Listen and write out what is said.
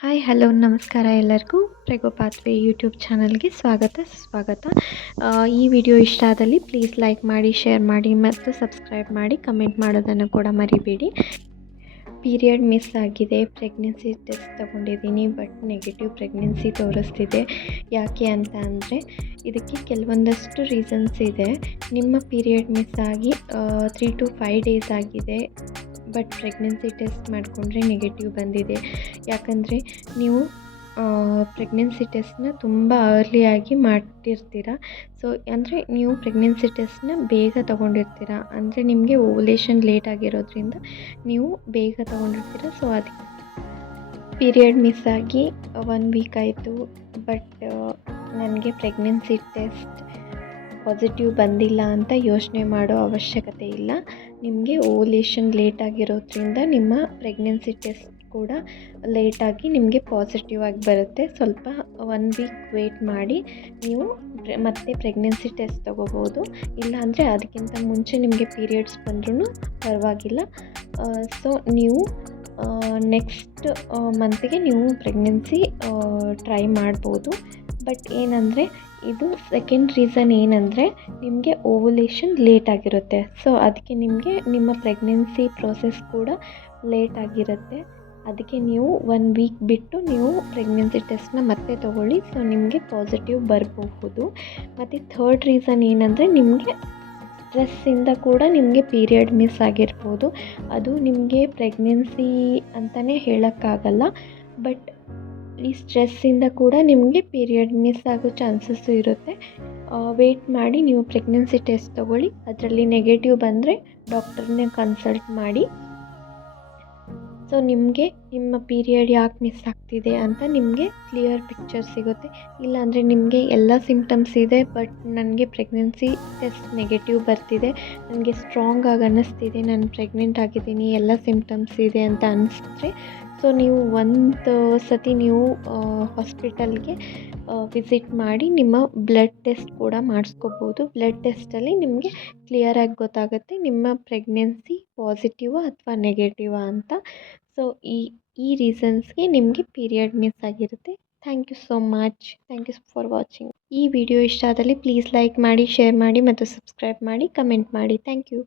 Hi, hello, ನಮಸ್ಕಾರ ಎಲ್ಲರಿಗೂ. ಪ್ರೆಗೋಪಾತ್ವೆ YouTube ಚಾನಲ್ಗೆ ಸ್ವಾಗತ, ಸುಸ್ವಾಗತ. ಈ ವಿಡಿಯೋ ಇಷ್ಟ ಆದಲ್ಲಿ ಪ್ಲೀಸ್ ಲೈಕ್ ಮಾಡಿ ಶೇರ್ ಮಾಡಿ ಮತ್ತು ಸಬ್ಸ್ಕ್ರೈಬ್ ಮಾಡಿ ಕಮೆಂಟ್ ಮಾಡೋದನ್ನು ಕೂಡ ಮರಿಬೇಡಿ. ಪೀರಿಯಡ್ ಮಿಸ್ ಆಗಿದೆ ಪ್ರೆಗ್ನೆನ್ಸಿ ಟೆಸ್ಟ್ ತೊಗೊಂಡಿದ್ದೀನಿ ಬಟ್ ನೆಗೆಟಿವ್ ಪ್ರೆಗ್ನೆನ್ಸಿ ತೋರಿಸ್ತಿದೆ. ಯಾಕೆ ಅಂತ ಅಂದರೆ, ಇದಕ್ಕೆ ಕೆಲವೊಂದಷ್ಟು ರೀಸನ್ಸ್ ಇದೆ. ನಿಮ್ಮ ಪೀರಿಯಡ್ ಮಿಸ್ ಆಗಿ ತ್ರೀ ಟು ಫೈವ್ ಡೇಸ್ ಆಗಿದೆ. ಬಟ್ ಪ್ರೆಗ್ನೆನ್ಸಿ ಟೆಸ್ಟ್ ಮಾಡಿಕೊಂಡ್ರೆ ನೆಗೆಟಿವ್ ಬಂದಿದೆ. ಯಾಕಂದರೆ ನೀವು ಪ್ರೆಗ್ನೆನ್ಸಿ ಟೆಸ್ಟ್ನ ತುಂಬ ಅರ್ಲಿಯಾಗಿ ಮಾಡ್ತಿರ್ತೀರ. ಸೊ ಅಂದರೆ ನೀವು ಪ್ರೆಗ್ನೆನ್ಸಿ ಟೆಸ್ಟ್ನ ಬೇಗ ತೊಗೊಂಡಿರ್ತೀರ. ಅಂದರೆ ನಿಮಗೆ ಓವುಲೇಷನ್ ಲೇಟ್ ಆಗಿರೋದ್ರಿಂದ ನೀವು ಬೇಗ ತೊಗೊಂಡಿರ್ತೀರ. ಸೊ ಅದಕ್ಕೆ ಪೀರಿಯಡ್ ಮಿಸ್ ಆಗಿ ಒನ್ ವೀಕ್ ಆಯಿತು. ಬಟ್ ನನಗೆ ಪ್ರೆಗ್ನೆನ್ಸಿ ಟೆಸ್ಟ್ ಪಾಸಿಟಿವ್ ಬಂದಿಲ್ಲ ಅಂತ ಯೋಚನೆ ಮಾಡೋ ಅವಶ್ಯಕತೆ ಇಲ್ಲ. ನಿಮಗೆ ಓವುಲೇಷನ್ ಲೇಟ್ ಆಗಿರೋದ್ರಿಂದ ನಿಮ್ಮ ಪ್ರೆಗ್ನೆನ್ಸಿ ಟೆಸ್ಟ್ ಕೂಡ ಲೇಟಾಗಿ ನಿಮಗೆ ಪಾಸಿಟಿವ್ ಆಗಿ ಬರುತ್ತೆ. ಸ್ವಲ್ಪ ಒನ್ ವೀಕ್ ವೇಟ್ ಮಾಡಿ ನೀವು ಮತ್ತೆ ಪ್ರೆಗ್ನೆನ್ಸಿ ಟೆಸ್ಟ್ ತೊಗೋಬೋದು. ಇಲ್ಲಾಂದರೆ ಅದಕ್ಕಿಂತ ಮುಂಚೆ ನಿಮಗೆ ಪೀರಿಯಡ್ಸ್ ಬಂದ್ರೂ ಪರವಾಗಿಲ್ಲ. ಸೊ ನೀವು ನೆಕ್ಸ್ಟ್ ಮಂತಿಗೆ ನೀವು ಪ್ರೆಗ್ನೆನ್ಸಿ ಟ್ರೈ ಮಾಡ್ಬೋದು. ಬಟ್ ಏನಂದರೆ, ಇದು ಸೆಕೆಂಡ್ ರೀಸನ್ ಏನಂದರೆ, ನಿಮಗೆ ಓವುಲೇಷನ್ ಲೇಟ್ ಆಗಿರುತ್ತೆ. ಸೊ ಅದಕ್ಕೆ ನಿಮಗೆ ನಿಮ್ಮ ಪ್ರೆಗ್ನೆನ್ಸಿ ಪ್ರೋಸೆಸ್ ಕೂಡ ಲೇಟ್ ಆಗಿರುತ್ತೆ. ಅದಕ್ಕೆ ನೀವು ಒನ್ ವೀಕ್ ಬಿಟ್ಟು ನೀವು ಪ್ರೆಗ್ನೆನ್ಸಿ ಟೆಸ್ಟ್ನ ಮತ್ತೆ ತೊಗೊಳ್ಳಿ. ಸೊ ನಿಮಗೆ ಪಾಸಿಟಿವ್ ಬರಬಹುದು. ಮತ್ತು ಥರ್ಡ್ ರೀಸನ್ ಏನಂದರೆ, ನಿಮಗೆ ಸ್ಟ್ರೆಸ್ಸಿಂದ ಕೂಡ ನಿಮಗೆ ಪೀರಿಯಡ್ ಮಿಸ್ ಆಗಿರ್ಬೋದು. ಅದು ನಿಮಗೆ ಪ್ರೆಗ್ನೆನ್ಸಿ ಅಂತಲೇ ಹೇಳೋಕ್ಕಾಗಲ್ಲ. ಬಟ್ ಈ ಸ್ಟ್ರೆಸ್ಸಿಂದ ಕೂಡ ನಿಮಗೆ ಪೀರಿಯಡ್ ಮಿಸ್ ಆಗೋ ಚಾನ್ಸಸ್ಸು ಇರುತ್ತೆ. ವೆಯ್ಟ್ ಮಾಡಿ ನೀವು ಪ್ರೆಗ್ನೆನ್ಸಿ ಟೆಸ್ಟ್ ತೊಗೊಳ್ಳಿ. ಅದರಲ್ಲಿ ನೆಗೆಟಿವ್ ಬಂದರೆ ಡಾಕ್ಟರ್ನೇ ಕನ್ಸಲ್ಟ್ ಮಾಡಿ. ಸೊ ನಿಮಗೆ ನಿಮ್ಮ ಪೀರಿಯಡ್ ಯಾಕೆ ಮಿಸ್ ಆಗ್ತಿದೆ ಅಂತ ನಿಮಗೆ ಕ್ಲಿಯರ್ ಪಿಕ್ಚರ್ ಸಿಗುತ್ತೆ. ಇಲ್ಲಾಂದರೆ ನಿಮಗೆ ಎಲ್ಲ ಸಿಮ್ಟಮ್ಸ್ ಇದೆ ಬಟ್ ನನಗೆ ಪ್ರೆಗ್ನೆನ್ಸಿ ಟೆಸ್ಟ್ ನೆಗೆಟಿವ್ ಬರ್ತಿದೆ. ನನಗೆ ಸ್ಟ್ರಾಂಗ್ ಆಗಿ ಅನ್ನಿಸ್ತಿದೆ ನಾನು ಪ್ರೆಗ್ನೆಂಟ್ ಆಗಿದ್ದೀನಿ, ಎಲ್ಲ ಸಿಮ್ಟಮ್ಸ್ ಇದೆ ಅಂತ ಅನಿಸಿದ್ರೆ. ಸೊ ನೀವು ಒಂದು ಸತಿ ನೀವು ಹಾಸ್ಪಿಟಲ್ಗೆ ವಿಸಿಟ್ ಮಾಡಿ ನಿಮ್ಮ ಬ್ಲಡ್ ಟೆಸ್ಟ್ ಕೂಡ ಮಾಡಿಸ್ಕೋಬೋದು. ಬ್ಲಡ್ ಟೆಸ್ಟಲ್ಲಿ ನಿಮಗೆ ಕ್ಲಿಯರಾಗಿ ಗೊತ್ತಾಗುತ್ತೆ ನಿಮ್ಮ ಪ್ರೆಗ್ನೆನ್ಸಿ ಪಾಸಿಟಿವ್ ಅಥವಾ ನೆಗೆಟಿವಾ ಅಂತ. ಸೊ ಈ ಈ ರೀಸನ್ಸ್ಗೆ ನಿಮಗೆ ಪೀರಿಯಡ್ ಮಿಸ್ ಆಗಿರುತ್ತೆ. Thank you so much thank you for watching ಈ ವಿಡಿಯೋ ಇಷ್ಟ ಆದಲ್ಲಿ ಪ್ಲೀಸ್ ಲೈಕ್ ಮಾಡಿ ಶೇರ್ ಮಾಡಿ ಮತ್ತು ಸಬ್ಸ್ಕ್ರೈಬ್ ಮಾಡಿ ಕಮೆಂಟ್ ಮಾಡಿ. Thank you